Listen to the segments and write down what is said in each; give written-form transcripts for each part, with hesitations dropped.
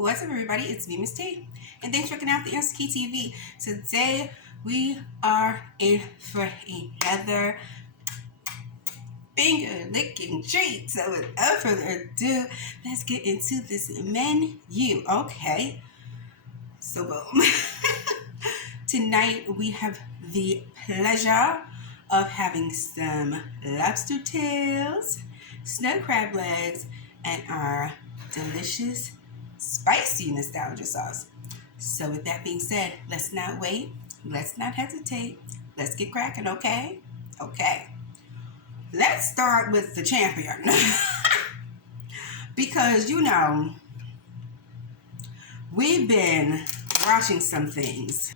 What's up, everybody? It's me, Miss T, and thanks for checking out the Key TV. Today we are in for another finger licking treat. So, without further ado, let's get into this menu. Okay, so boom. Tonight we have the pleasure of having some lobster tails, snow crab legs, and our delicious spicy nostalgia sauce. So with that being said, let's not wait. Let's not hesitate. Let's get cracking, okay? Okay. Let's start with the champion. Because, we've been watching some things.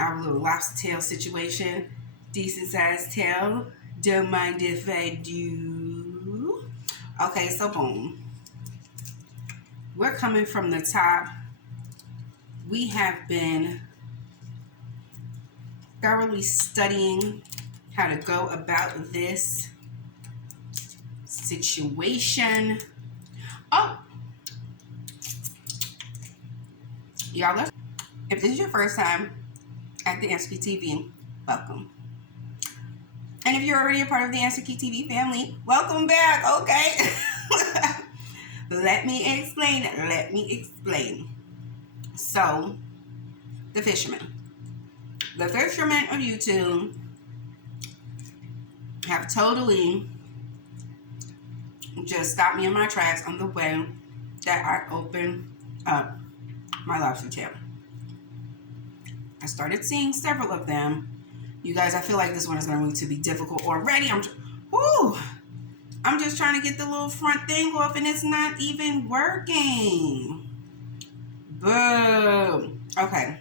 Our little lobster tail situation. Decent sized tail. Don't mind if I do. Okay, so boom. We're coming from the top. We have been thoroughly studying how to go about this situation. Oh, y'all, if this is your first time at the Answer Key TV, welcome. And if you're already a part of the Answer Key TV family, welcome back, okay? Let me explain. So, the fishermen of YouTube have totally just stopped me in my tracks on the way that I opened up my lobster tail. I started seeing several of them. You guys, I feel like this one is going to be difficult already. I'm just trying to get the little front thing off and it's not even working. Boom. Okay,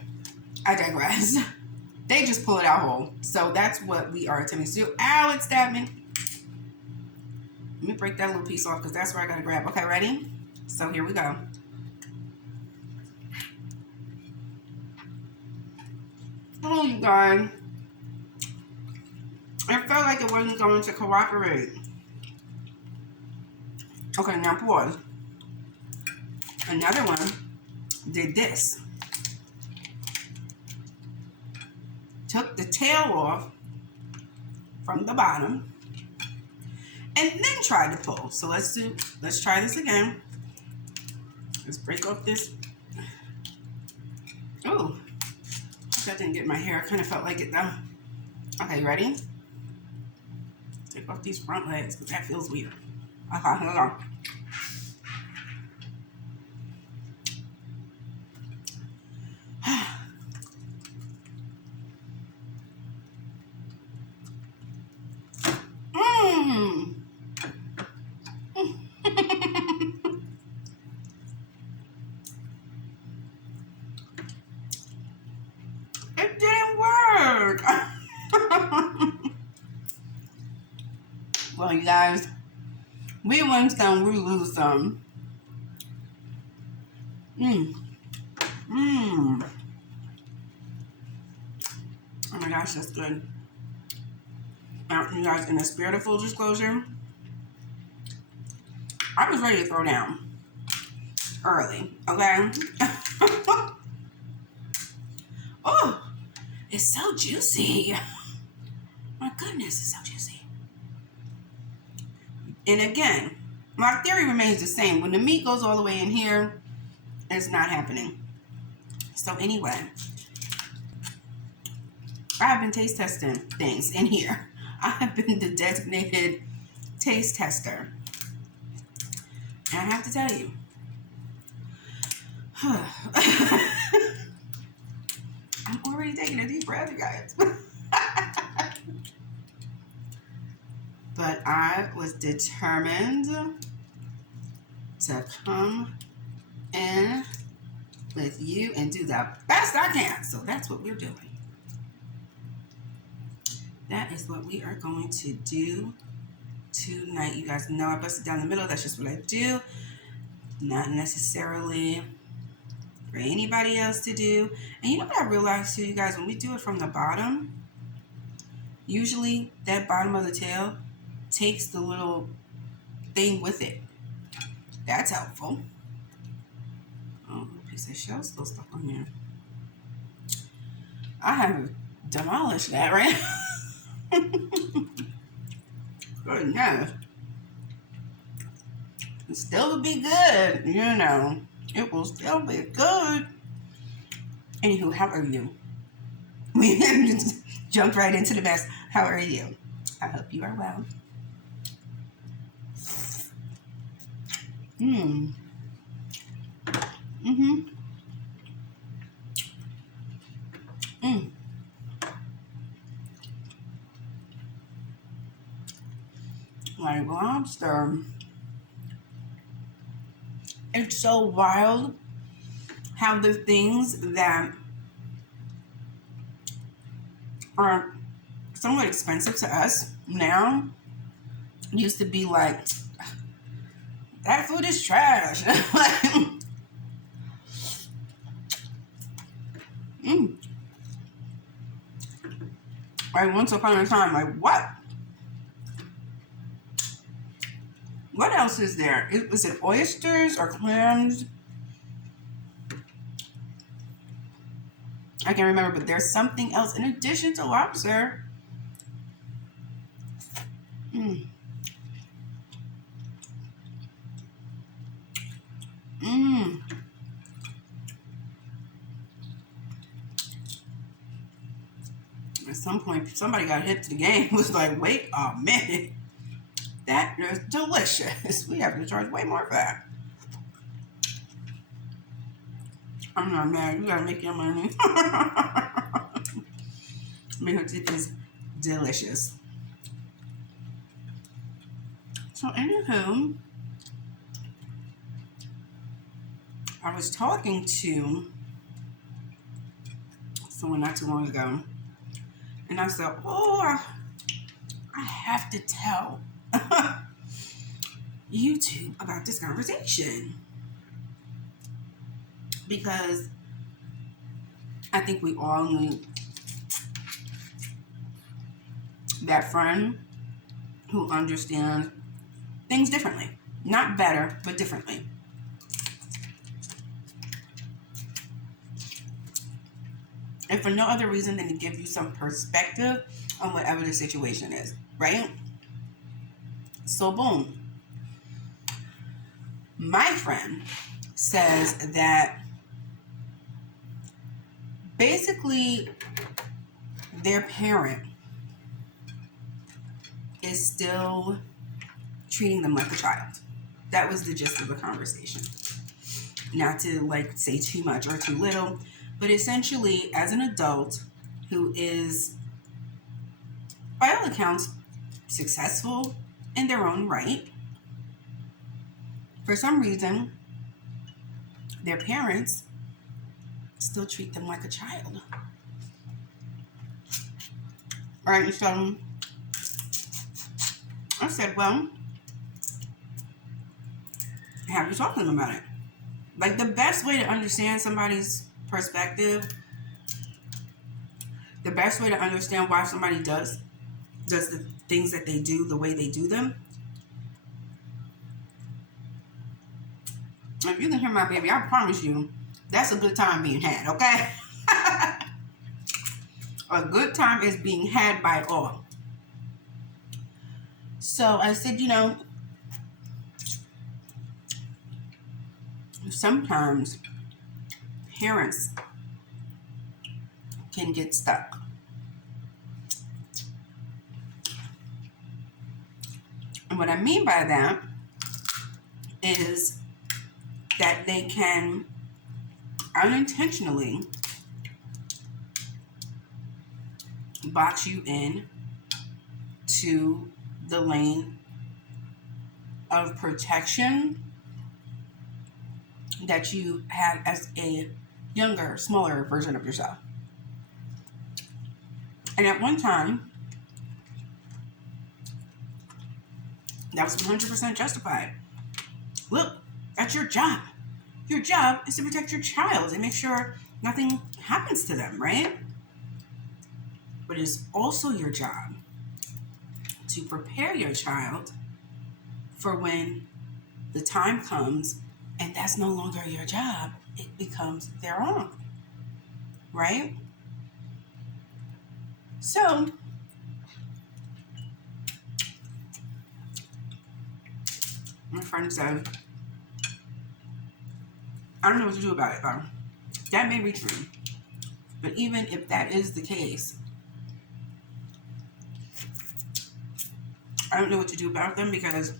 I digress. They just pull it out whole. So that's what we are attempting to do. Ow, it stabbed me. Let me break that little piece off because that's where I got to grab. Okay, ready? So here we go. Oh, you guys. It felt like it wasn't going to cooperate. Okay, now pause. Another one did this. Took the tail off from the bottom and then tried to pull. So let's try this again. Let's break off this. Oh, that didn't get my hair. I kind of felt like it though. Okay, you ready? Take off these front legs because that feels weird. Okay, hold on. It didn't work. Well, you guys, we win some, we lose some. Oh my gosh, that's good. Now, you guys, in a spirit of full disclosure, I was ready to throw down early, okay? Oh, it's so juicy. My goodness, it's so juicy. And again, my theory remains the same. When the meat goes all the way in here, it's not happening. So anyway, I have been taste testing things in here. I have been the designated taste tester. And I have to tell you, I'm already taking a deep breath, you guys. But I was determined to come in with you and do the best I can. So that's what we're doing. That is what we are going to do tonight. You guys know I bust it down the middle. That's just what I do. Not necessarily for anybody else to do. And you know what I realized too, you guys, when we do it from the bottom, usually that bottom of the tail takes the little thing with it. That's helpful. piece of shell still stuck on there. I have demolished that, right? Goodness. It still will be good, you know. It will still be good. Anywho, how are you? We just jumped right into the mess. How are you? I hope you are well. Mm. Mm-hmm. Mm. Like lobster. It's so wild how the things that are somewhat expensive to us now used to be like, that food is trash. mm. Like once upon a time, like what? What else is there? Is it oysters or clams? I can't remember, but there's something else in addition to lobster. Mm. Mm. At some point, somebody got hip to the game. Was like, wait a minute, that is delicious. We have to charge way more for that. I'm not mad. You gotta make your money. Because it is delicious. So, anywho, I was talking to someone not too long ago, and I said, "Oh, I have to tell YouTube about this conversation because I think we all need that friend who understands things differently, not better, but differently." And for no other reason than to give you some perspective on whatever the situation is, right? So, boom. My friend says that basically their parent is still treating them like a child. That was the gist of the conversation. Not to like say too much or too little, but essentially as an adult who is, by all accounts, successful in their own right, for some reason, their parents still treat them like a child. Right? So I said, well, have you talked to them about it? Like the best way to understand somebody's perspective, the best way to understand why somebody does the things that they do the way they do them. If you can hear my baby, I promise you, that's a good time being had, okay? A good time is being had by all. So I said, you know, sometimes parents can get stuck. And what I mean by that is that they can unintentionally box you in to the lane of protection that you had as a younger, smaller version of yourself. And at one time, that was 100% justified. Look, that's your job. Your job is to protect your child and make sure nothing happens to them, right? But it's also your job to prepare your child for when the time comes And that's no longer your job. It becomes their own, right? So, my friend said, I don't know what to do about it, though. That may be true. But even if that is the case, I don't know what to do about them because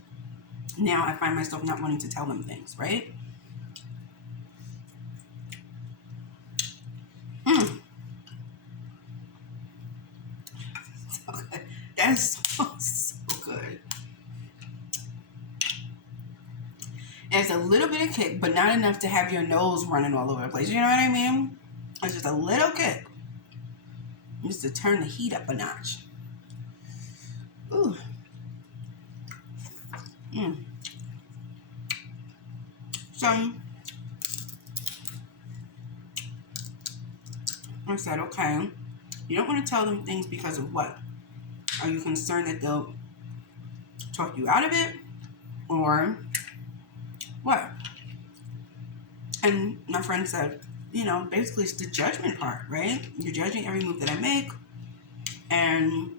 now I find myself not wanting to tell them things, right? Mm. So good. That's so good. There's a little bit of kick, but not enough to have your nose running all over the place. You know what I mean? It's just a little kick. Just to turn the heat up a notch. Ooh. Mm. So, I said, okay, you don't want to tell them things because of what? Are you concerned that they'll talk you out of it? Or what? And my friend said, basically it's the judgment part, right? You're judging every move that I make and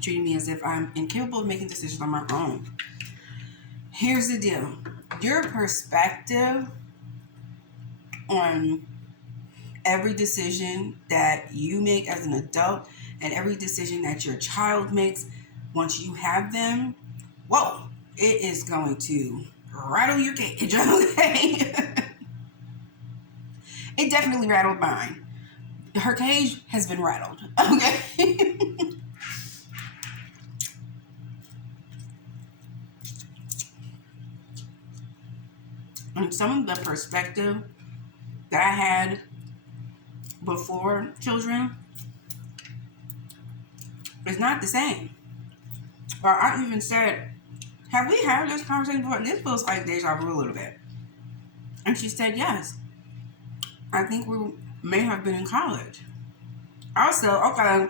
treating me as if I'm incapable of making decisions on my own. Here's the deal. Your perspective on every decision that you make as an adult and every decision that your child makes once you have them, whoa, it is going to rattle your cage, okay? It definitely rattled mine. Her cage has been rattled, okay? And some of the perspective that I had before children is not the same. Or I even said, have we had this conversation before? This feels like deja vu a little bit. And she said, yes. I think we may have been in college. Also, okay,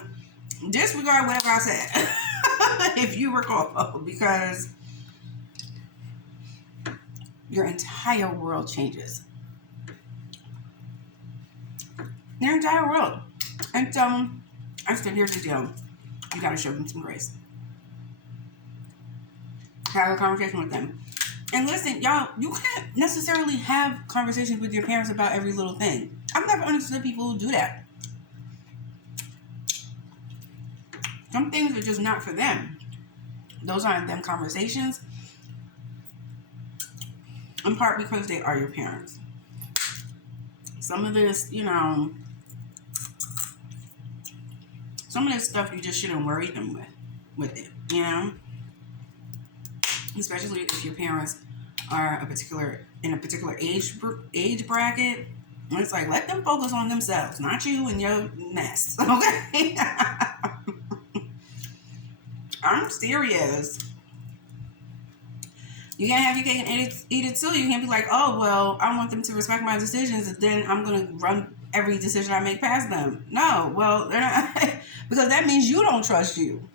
disregard whatever I said, if you recall, because your entire world changes. Your entire world. And so, I said, here's the deal. You gotta show them some grace. Have a conversation with them. And listen, y'all, you can't necessarily have conversations with your parents about every little thing. I've never understood people who do that. Some things are just not for them. Those aren't them conversations. In part because they are your parents. Some of this, some of this stuff you just shouldn't worry them with it, especially if your parents are in a particular age bracket. It's like, let them focus on themselves, not you and your mess. Okay. I'm serious. You can't have your cake and eat it too. You can't be like, oh, well, I want them to respect my decisions, and then I'm going to run every decision I make past them. No, well, they're not. Because that means you don't trust you.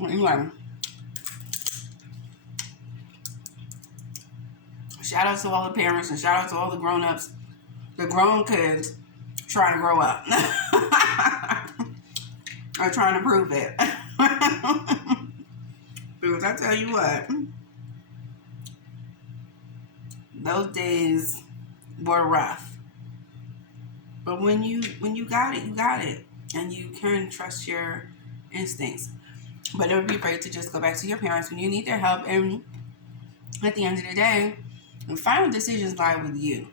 Anyway, shout out to all the parents and shout out to all the grown-ups, the grown kids trying to grow up. Or trying to prove it. Because I tell you what, those days were rough. But when you got it, you got it. And you can trust your instincts. But it would be great to just go back to your parents when you need their help. And at the end of the day, the final decisions lie with you.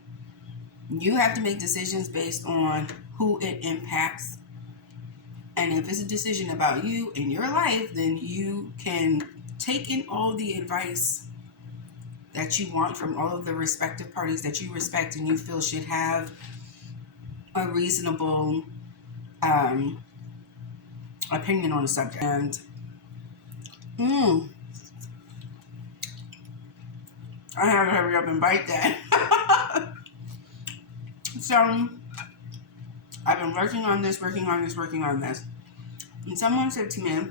You have to make decisions based on who it impacts. And if it's a decision about you and your life, then you can take in all the advice that you want from all of the respective parties that you respect and you feel should have a reasonable opinion on the subject. And I have to hurry up and bite that. So I've been working on this. And someone said to me,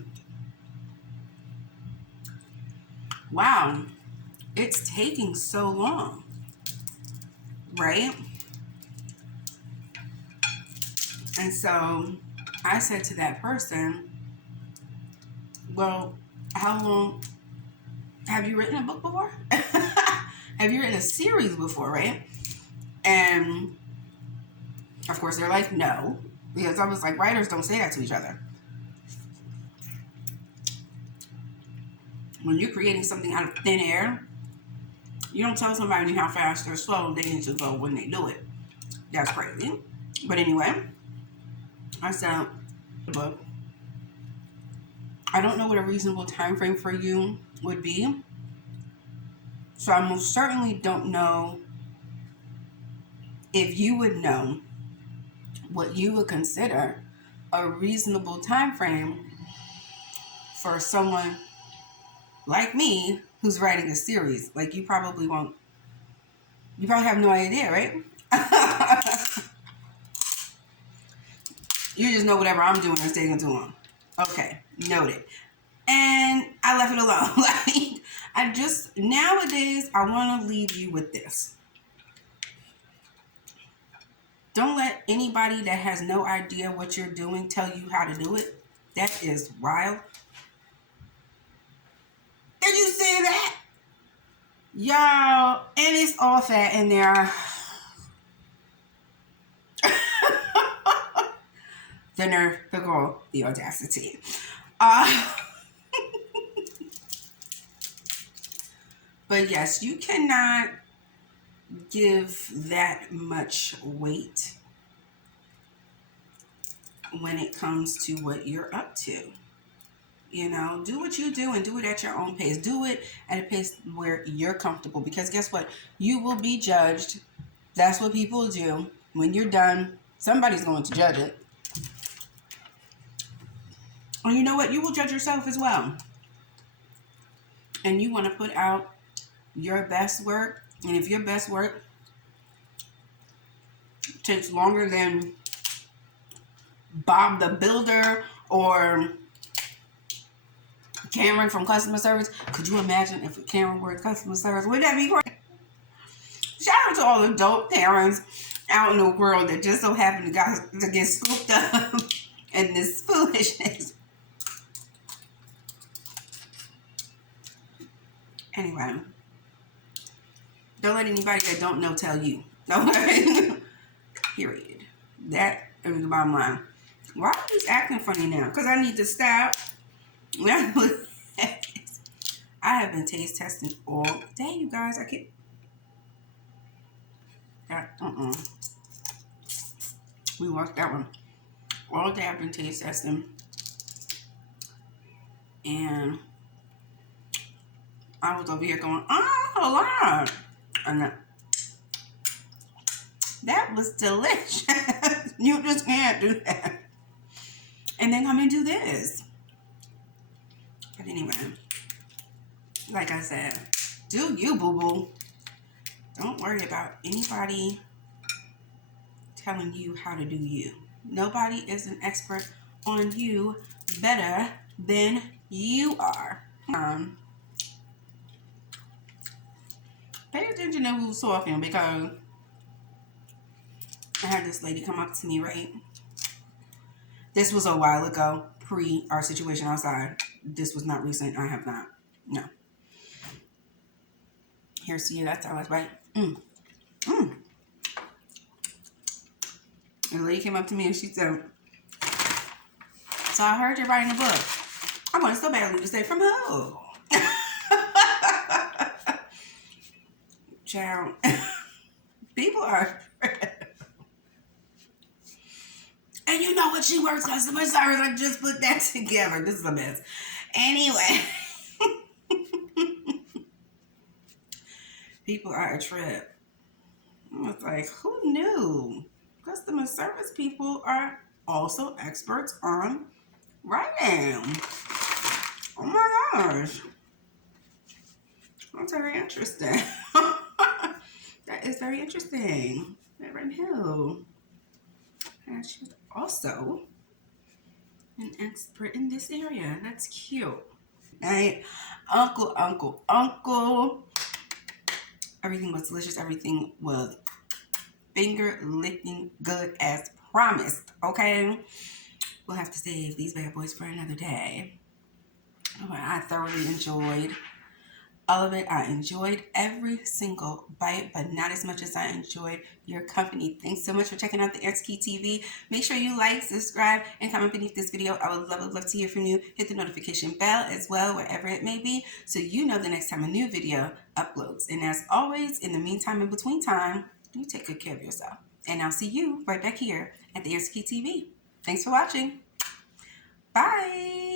wow, it's taking so long, right? And so I said to that person, well, how long have you written a book before? Have you written a series before, right? And of course they're like, no, because I was like, writers don't say that to each other. When you're creating something out of thin air, you don't tell somebody how fast or slow they need to go when they do it. That's crazy. But anyway, I said, book. I don't know what a reasonable time frame for you would be. So I most certainly don't know if you would know what you would consider a reasonable time frame for someone like me who's writing a series. Like, you probably won't. You probably have no idea, right? You just know whatever I'm doing is taking too long. Okay, noted. And I left it alone. Like, I just, nowadays, I want to leave you with this. Don't let anybody that has no idea what you're doing tell you how to do it. That is wild. Did you see that? Y'all, and it's all fat in there. The nerve, the goal, the audacity. But yes, you cannot give that much weight when it comes to what you're up to. You know, do what you do and do it at your own pace. Do it at a pace where you're comfortable, because guess what? You will be judged. That's what people do. When you're done, somebody's going to judge it. And you know what? You will judge yourself as well. And you want to put out your best work. And if your best work takes longer than Bob the Builder or Cameron from customer service, could you imagine if Cameron were customer service? Wouldn't that be great? Shout out to all the dope Karens out in the world that just so happen to get scooped up in this foolishness. Anyway, don't let anybody that don't know tell you. Okay? Period. That is the bottom line. Why are you acting funny now? Because I need to stop. I have been taste testing all day, you guys. I can't. We watched that one. All day I've been taste testing. And I was over here going, oh, Lord. And that was delicious. You just can't do that. And then come and do this. But anyway, like I said, do you, boo-boo. Don't worry about anybody telling you how to do you. Nobody is an expert on you better than you are. Pay attention to who's talking, because I had this lady come up to me, right? This was a while ago, pre our situation outside. This was not recent. I have not. No. Here, see, that's how it's right. And the lady came up to me and she said, so I heard you're writing a book. I want to so badly to say, from who? Child. People are. And you know what? She works customer service. I just put that together. This is a mess. Anyway. People are a trip. I was like, who knew? Customer service people are also experts on writing. Oh my gosh. That's very interesting. That is very interesting. Never knew. And she's also an expert in this area. That's cute. Right? Uncle. Everything was delicious. Everything was finger licking good as promised. Okay? We'll have to save these bad boys for another day. I thoroughly enjoyed all of it. I enjoyed every single bite, but not as much as I enjoyed your company. Thanks so much for checking out the XK TV. Make sure you like, subscribe, and comment beneath this video. I would love to hear from you. Hit the notification bell as well, wherever it may be, so you know the next time a new video uploads. And as always, in the meantime, in between time, you take good care of yourself. And I'll see you right back here at the XK TV. Thanks for watching. Bye.